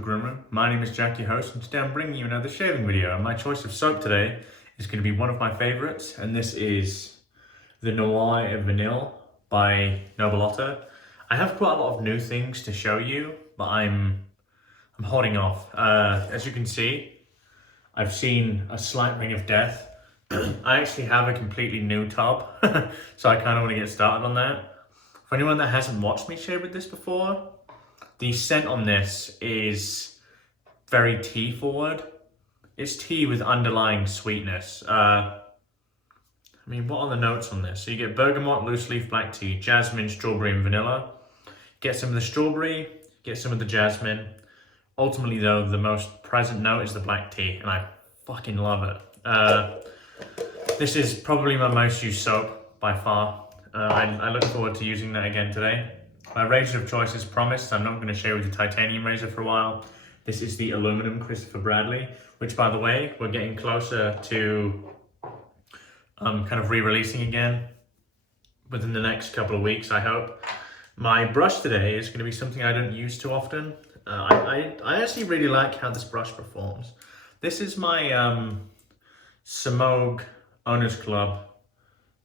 Groomer. My name is Jack, your host, and today I'm bringing you another shaving video. And my choice of soap today is going to be one of my favorites, and this is the Noir Vanille by Noble Otter. I have quite a lot of new things to show you, but I'm holding off. As you can see, I've seen a slight ring of death. I actually have a completely new tub, so I kind of want to get started on that. For anyone that hasn't watched me shave with this before, the scent on this is very tea forward. It's tea with underlying sweetness. I mean, what are the notes on this? So you get bergamot, loose leaf black tea, jasmine, strawberry, and vanilla. Get some of the strawberry, get some of the jasmine. Ultimately though, the most present note is the black tea, and I fucking love it. This is probably my most used soap by far. I look forward to using that again today. My razor of choice is promised. I'm not going to share with the titanium razor for a while. This is the aluminum Christopher Bradley, which, by the way, we're getting closer to kind of re-releasing again within the next couple of weeks, I hope. My brush today is going to be something I don't use too often. I actually really like how this brush performs. This is my Semogue Owners Club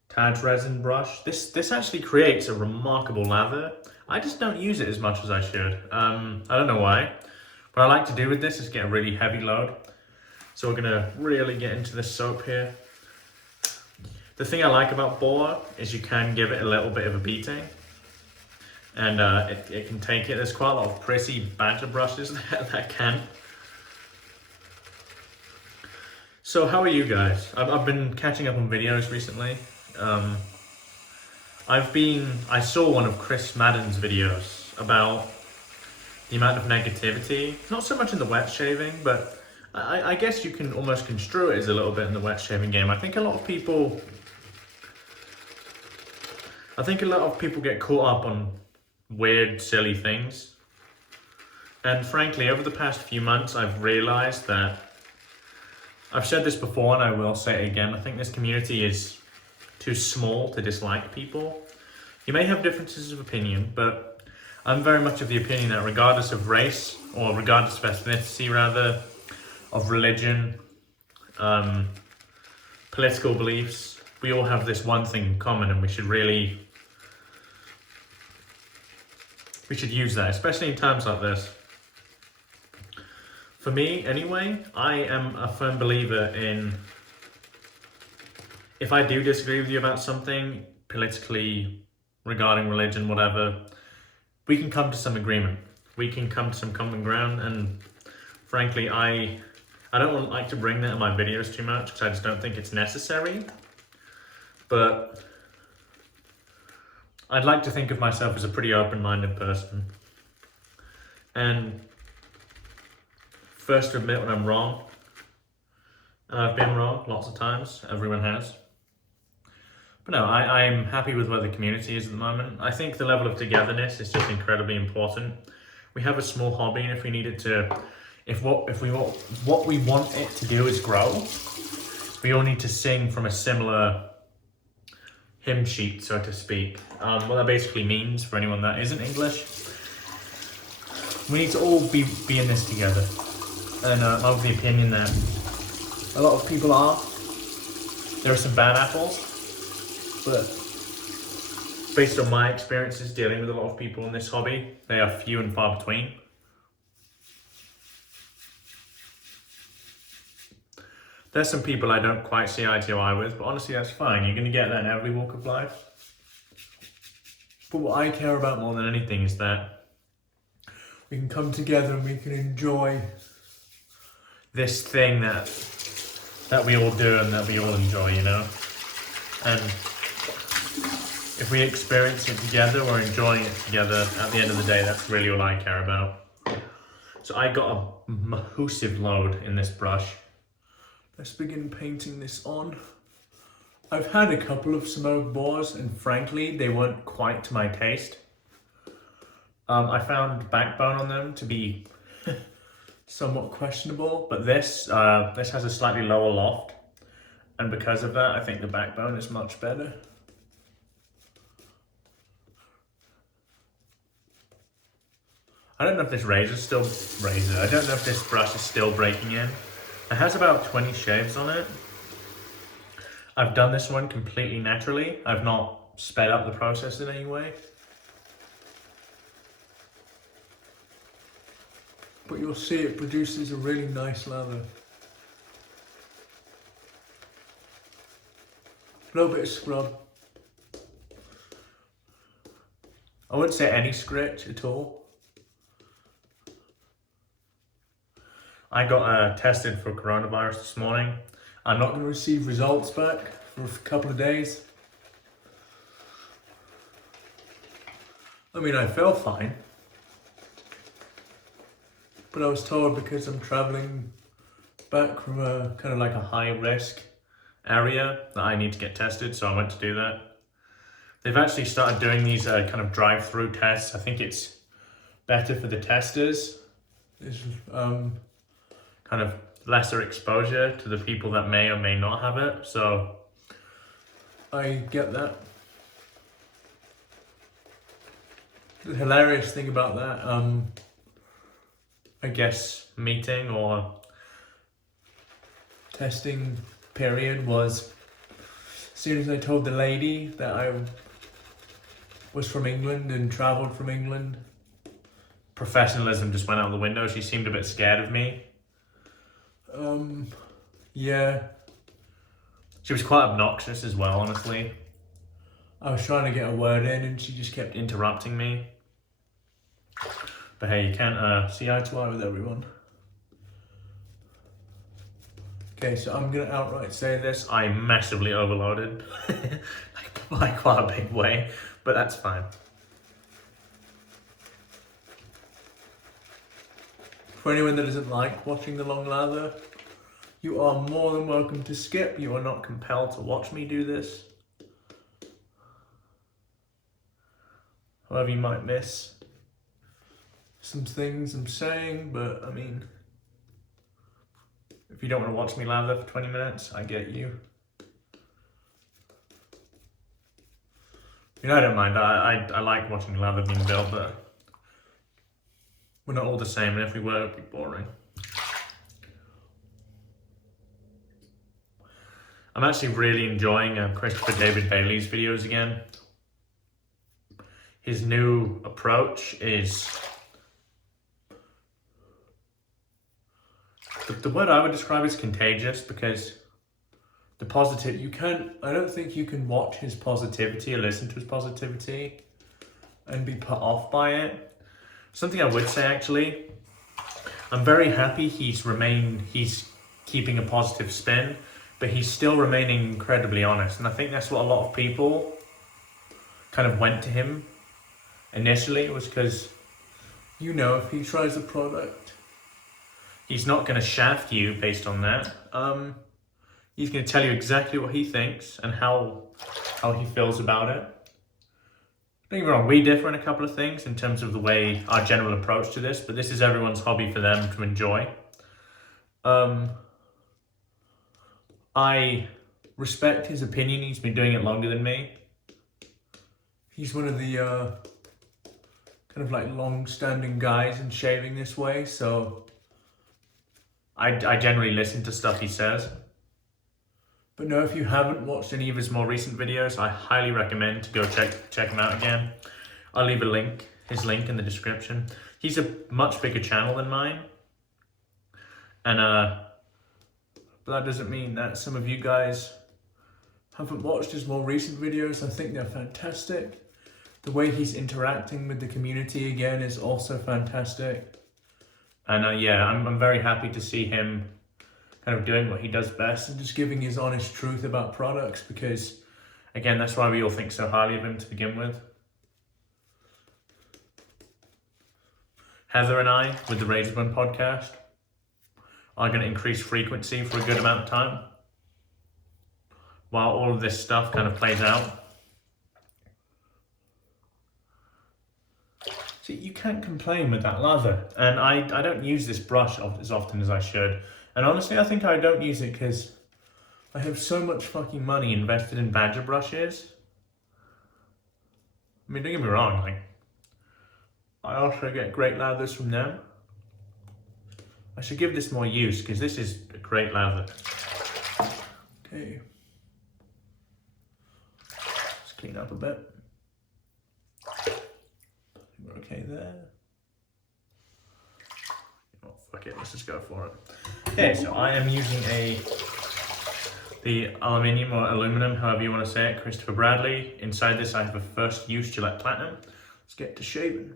Taj resin brush. This actually creates a remarkable lather. I just don't use it as much as I should. I don't know why. What I like to do with this is get a really heavy load. So we're gonna really get into this soap here. The thing I like about Boar is you can give it a little bit of a beating. And it can take it. There's quite a lot of pretty badger brushes that can. So how are you guys? I've been catching up on videos recently. I saw one of Chris Madden's videos about the amount of negativity, not so much in the wet shaving, but I guess you can almost construe it as a little bit in the wet shaving game. I think a lot of people get caught up on weird, silly things. And frankly, over the past few months, I've realized that, I've said this before and I will say it again, I think this community is too small to dislike people. You may have differences of opinion, but I'm very much of the opinion that regardless of race, or regardless of ethnicity rather, of religion, political beliefs, we all have this one thing in common, and we should use that, especially in times like this. For me, anyway, I am a firm believer in, if I do disagree with you about something, politically, regarding religion, whatever, we can come to some agreement. We can come to some common ground, and frankly, I don't like to bring that in my videos too much, because I just don't think it's necessary. But I'd like to think of myself as a pretty open-minded person. And first to admit when I'm wrong, and I've been wrong lots of times, everyone has. But no, I'm happy with where the community is at the moment. I think the level of togetherness is just incredibly important. We have a small hobby, and if we need it to, what we want it to do is grow, we all need to sing from a similar hymn sheet, so to speak. What that basically means, for anyone that isn't English, we need to all be in this together. And I'm of the opinion that a lot of people are. There are some bad apples, but based on my experiences dealing with a lot of people in this hobby, they are few and far between. There's some people I don't quite see eye to eye with, but honestly that's fine. You're going to get that in every walk of life. But what I care about more than anything is that we can come together and we can enjoy this thing that we all do and that we all enjoy, you know? And if we experience it together, we're enjoying it together, at the end of the day, that's really all I care about. So I got a massive load in this brush. Let's begin painting this on. I've had a couple of Semogue Boars, and frankly, they weren't quite to my taste. I found backbone on them to be somewhat questionable, but this has a slightly lower loft, and because of that, I think the backbone is much better. I don't know if this I don't know if this brush is still breaking in. It has about 20 shaves on it. I've done this one completely naturally. I've not sped up the process in any way. But you'll see it produces a really nice lather. A little bit of scrub. I wouldn't say any scratch at all. I got tested for coronavirus this morning. I'm not going to receive results back for a couple of days. I mean, I felt fine. But I was told because I'm traveling back from a kind of like a high risk area that I need to get tested, so I went to do that. They've actually started doing these kind of drive-through tests. I think it's better for the testers. It's kind of lesser exposure to the people that may or may not have it, so I get that. The hilarious thing about that, I guess, meeting or testing period was as soon as I told the lady that I was from England and travelled from England, professionalism just went out the window. She seemed a bit scared of me. Yeah. She was quite obnoxious as well, honestly. I was trying to get a word in and she just kept interrupting me. But hey, you can't see eye to eye with everyone. Okay, so I'm gonna outright say this. I massively overloaded. By quite a big way, but that's fine. For anyone that doesn't like watching the long lather, you are more than welcome to skip. You are not compelled to watch me do this. However, you might miss some things I'm saying, but I mean, if you don't want to watch me lather for 20 minutes, I get you. You know, I don't mind. I like watching lather being built, but we're not all the same, and if we were, it'd be boring. I'm actually really enjoying Christopher David Bailey's videos again. His new approach is... The word I would describe is contagious, because the positive, I don't think you can watch his positivity or listen to his positivity and be put off by it. Something I would say, actually, I'm very happy he's keeping a positive spin, but he's still remaining incredibly honest. And I think that's what a lot of people kind of went to him initially, was because, you know, if he tries a product, he's not going to shaft you based on that. He's going to tell you exactly what he thinks and how he feels about it. Don't get me wrong, we differ in a couple of things in terms of the way, our general approach to this, but this is everyone's hobby for them to enjoy. I respect his opinion. He's been doing it longer than me. He's one of the kind of like long-standing guys in shaving this way, so I generally listen to stuff he says. But no, if you haven't watched any of his more recent videos, I highly recommend to go check him out again. I'll leave his link in the description. He's a much bigger channel than mine. And but that doesn't mean that some of you guys haven't watched his more recent videos. I think they're fantastic. The way he's interacting with the community again is also fantastic. And yeah, I'm very happy to see him kind of doing what he does best and just giving his honest truth about products, because again, that's why we all think so highly of him to begin with. Heather and I, with the Razor Bun podcast, are going to increase frequency for a good amount of time while all of this stuff kind of plays out. See, you can't complain with that lather. And I don't use this brush as often as I should. And honestly, I think I don't use it because I have so much fucking money invested in Badger brushes. I mean, don't get me wrong, like, I also get great lathers from them. I should give this more use because this is a great lather. Okay. Let's clean up a bit. We're okay there. Oh, fuck it, let's just go for it. Okay, so I am using the aluminium or aluminum, however you want to say it, Christopher Bradley. Inside this I have a first use Gillette Platinum. Let's get to shaving.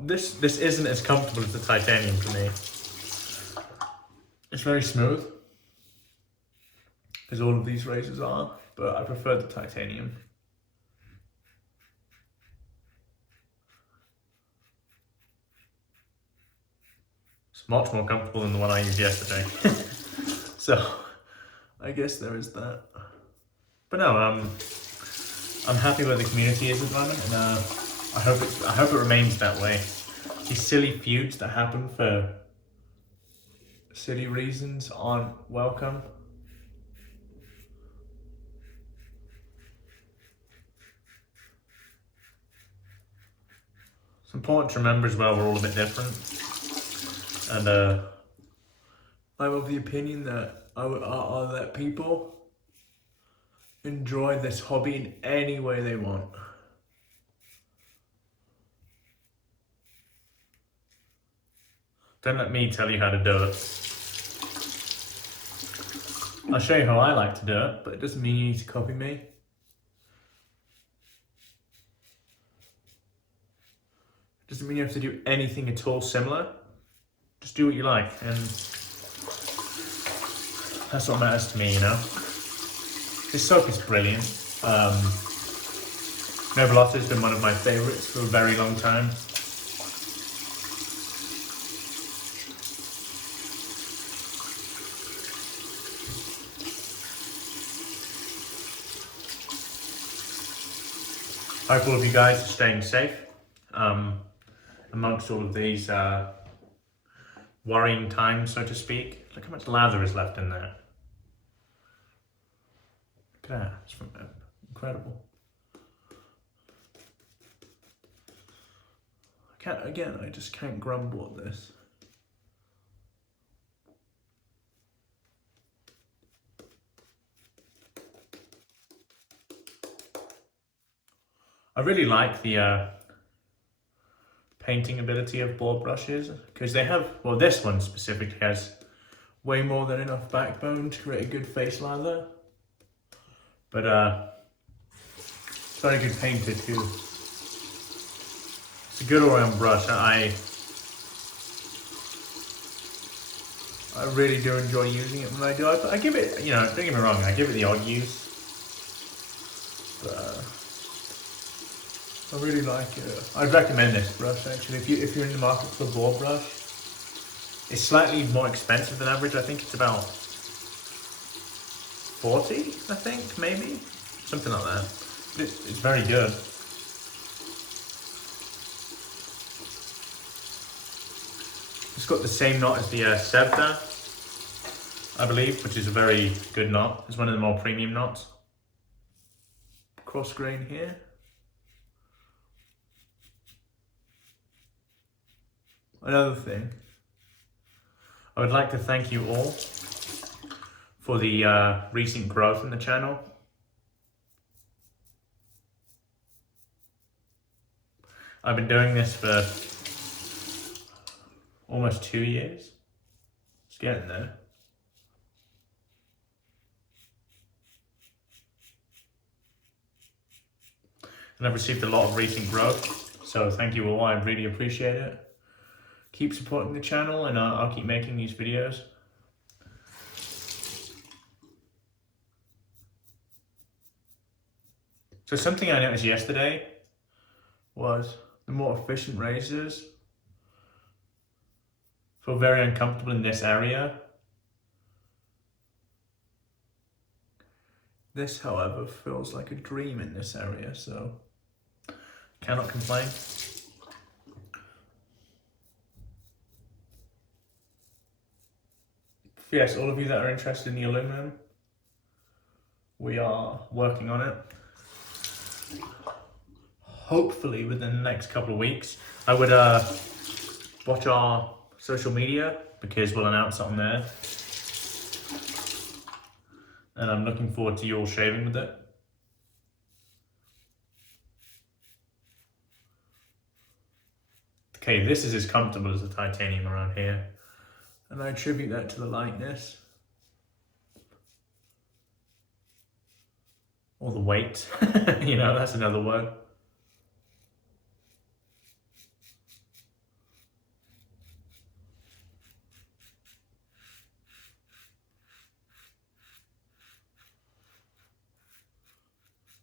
This isn't as comfortable as the titanium for me. It's very smooth, as all of these razors are, but I prefer the titanium. It's much more comfortable than the one I used yesterday. So, I guess there is that. But no, I'm happy where the community is at the moment, and I hope it remains that way. These silly feuds that happen for silly reasons aren't welcome. It's important to remember as well, we're all a bit different. And I'm of the opinion that I'll let people enjoy this hobby in any way they want. Don't let me tell you how to do it. I'll show you how I like to do it, but it doesn't mean you need to copy me. It doesn't mean you have to do anything at all similar. Just do what you like, and that's what matters to me, you know. This soap is brilliant. Noble Otter has been one of my favourites for a very long time. I hope all of you guys are staying safe amongst all of these worrying times, so to speak. Look how much lather is left in there. Look at that, it's incredible. I just can't grumble at this. I really like the painting ability of Boar brushes, because they have, well, this one specifically has way more than enough backbone to create a good face lather. But it's very good painted too. It's a good all-round brush. I really do enjoy using it when I do it. I give it, you know, don't get me wrong, I give it the odd use. But I really like it. I'd recommend this brush actually. If you're in the market for a Boar brush, it's slightly more expensive than average. I think it's about 40, I think, maybe something like that. But it's very good. It's got the same knot as the Sevda, I believe, which is a very good knot. It's one of the more premium knots. Cross grain here. Another thing, I would like to thank you all for the recent growth in the channel. I've been doing this for almost 2 years. It's getting there. And I've received a lot of recent growth, so thank you all, I really appreciate it. Keep supporting the channel, and I'll keep making these videos. So something I noticed yesterday was the more efficient razors feel very uncomfortable in this area. This, however, feels like a dream in this area, so cannot complain. So yes, all of you that are interested in the aluminum, we are working on it. Hopefully within the next couple of weeks. I would watch our social media because we'll announce it on there. And I'm looking forward to you all shaving with it. Okay, this is as comfortable as the titanium around here. And I attribute that to the lightness. Or the weight, you know, that's another word.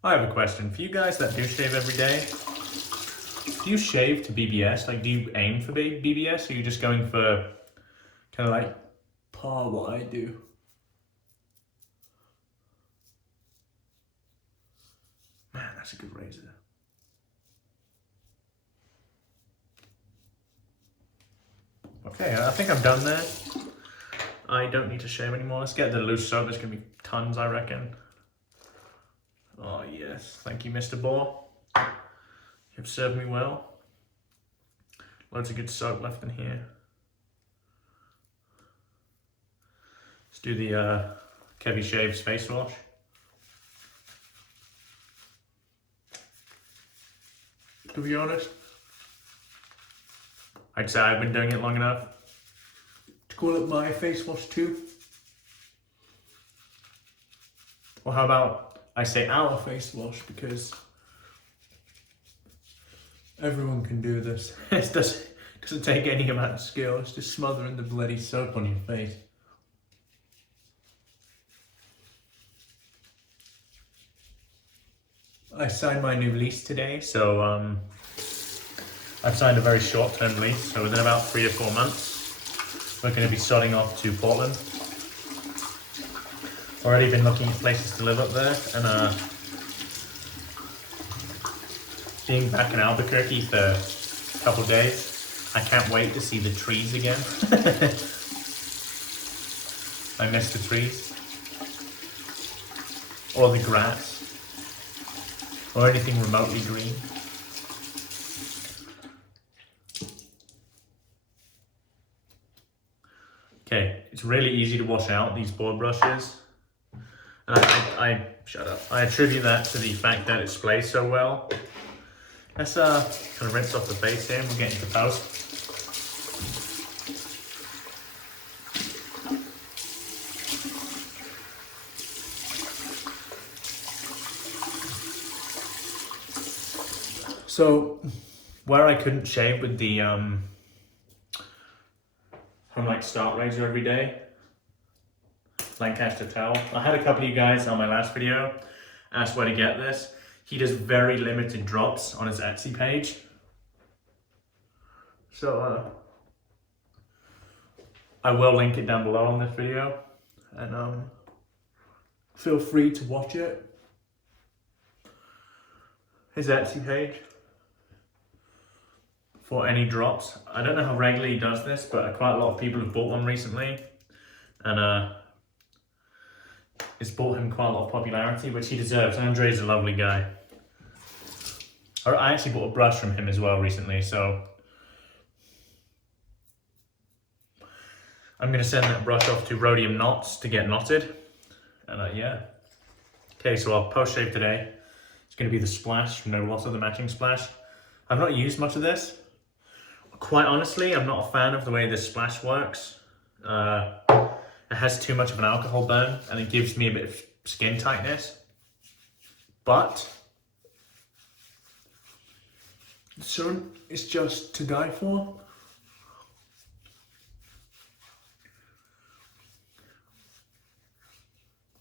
I have a question for you guys that do shave every day. Do you shave to BBS? Like, do you aim for BBS, or are you just going for kind of like par what I do? Man, that's a good razor. Okay, I think I'm done there. I don't need to shave anymore. Let's get the loose soap. There's gonna be tons, I reckon. Oh yes, thank you, Mr. Boar. You've served me well. Loads of good soap left in here. Let's do the Kevy Shaves face wash. To be honest, I'd say I've been doing it long enough to call it my face wash too. Or how about I say our face wash, because everyone can do this. It doesn't take any amount of skill, it's just smothering the bloody soap on your face. I signed my new lease today, so I've signed a very short-term lease, so within about 3 to 4 months we're going to be starting off to Portland. Already been looking at places to live up there, and being back in Albuquerque for a couple of days, I can't wait to see the trees again. I miss the trees, or the grass, or anything remotely green. Okay, it's really easy to wash out these board brushes. And shut up. I attribute that to the fact that it sprays so well. Let's kind of rinse off the face here and we'll get into post. So, where I couldn't shave with the home like start razor every day, Lancaster towel. I had a couple of you guys on my last video ask where to get this. He does very limited drops on his Etsy page. So I will link it down below on this video, and feel free to watch it. His Etsy page for any drops. I don't know how regularly he does this, but quite a lot of people have bought one recently, and it's brought him quite a lot of popularity, which he deserves. Andre's a lovely guy. I actually bought a brush from him as well recently, so I'm going to send that brush off to Rhodium Knots to get knotted. And yeah. Okay, so our post shave today is going to be the splash from Noble Otter, the matching splash. I've not used much of this. Quite honestly, I'm not a fan of the way this splash works. It has too much of an alcohol burn and it gives me a bit of skin tightness. But soon it's just to die for.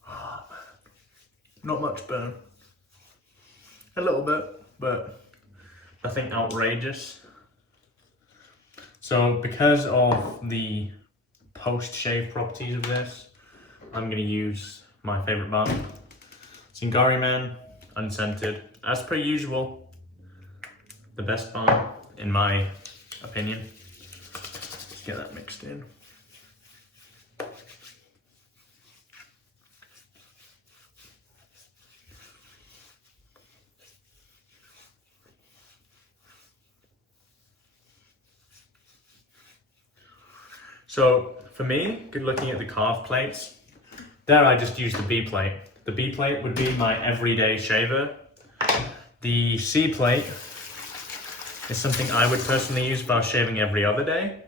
Oh, not much burn. A little bit, but nothing outrageous. So because of the post-shave properties of this, I'm going to use my favourite balm. Zingari Man, unscented. As per usual, the best balm in my opinion. Let's get that mixed in. So for me, good looking at the Karve plates, there I just use the B plate. The B plate would be my everyday shaver. The C plate is something I would personally use if I was shaving every other day.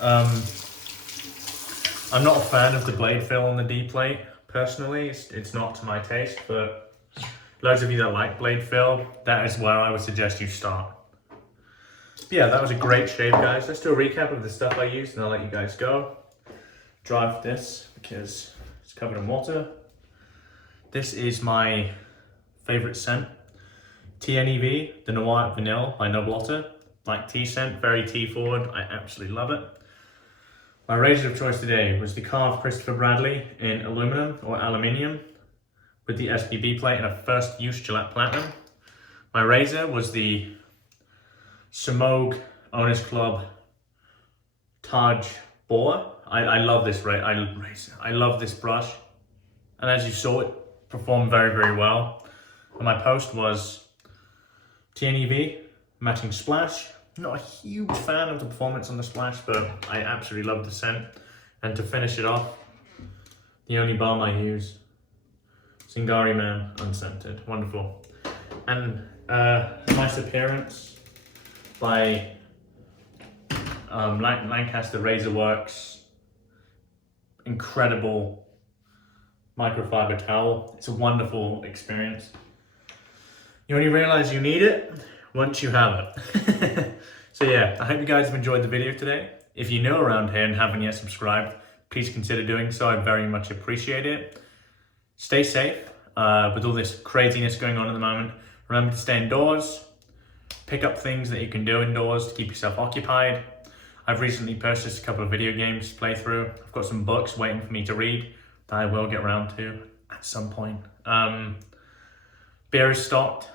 I'm not a fan of the blade fill on the D plate, personally. It's not to my taste, but those of you that like blade fill, that is where I would suggest you start. But yeah, that was a great shave, guys. Let's do a recap of the stuff I used and I'll let you guys go. Dry off this because it's covered in water. This is my favorite scent. TNEV, the Noir Vanille by Noble Otter. Like tea scent, very tea forward. I absolutely love it. My razor of choice today was the Karve Christopher Bradley in aluminum or aluminium with the SPB plate and a first use Gillette Platinum. My razor was the Semogue Owners Club Taj Boar. I love this razor. I love this brush. And as you saw, it performed very, very well. And my post was TNEV, matching splash. Not a huge fan of the performance on the splash, but I absolutely love the scent. And to finish it off, the only balm I use, Zingari Man Unscented. Wonderful. And nice appearance by Lancaster Razor Works. Incredible microfiber towel. It's a wonderful experience. You only realize you need it once you have it. So yeah, I hope you guys have enjoyed the video today. If you're new around here and haven't yet subscribed, please consider doing so. I very much appreciate it. Stay safe with all this craziness going on at the moment. Remember to stay indoors. Pick up things that you can do indoors to keep yourself occupied. I've recently purchased a couple of video games to play through. I've got some books waiting for me to read that I will get around to at some point. Beer is stopped.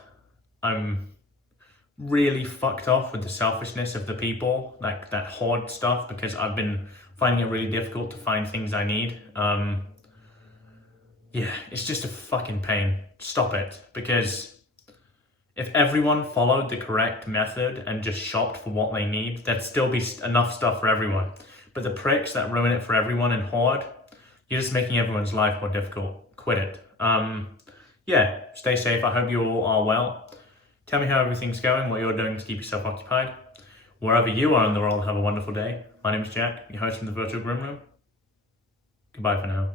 I'm really fucked off with the selfishness of the people, like that hoard stuff, because I've been finding it really difficult to find things I need. Yeah, it's just a fucking pain. Stop it, because if everyone followed the correct method and just shopped for what they need, there'd still be enough stuff for everyone. But the pricks that ruin it for everyone and hoard, you're just making everyone's life more difficult. Quit it. Yeah, stay safe. I hope you all are well. Tell me how everything's going, what you're doing to keep yourself occupied. Wherever you are in the world, have a wonderful day. My name is Jack, your host from the Virtual Groom Room. Goodbye for now.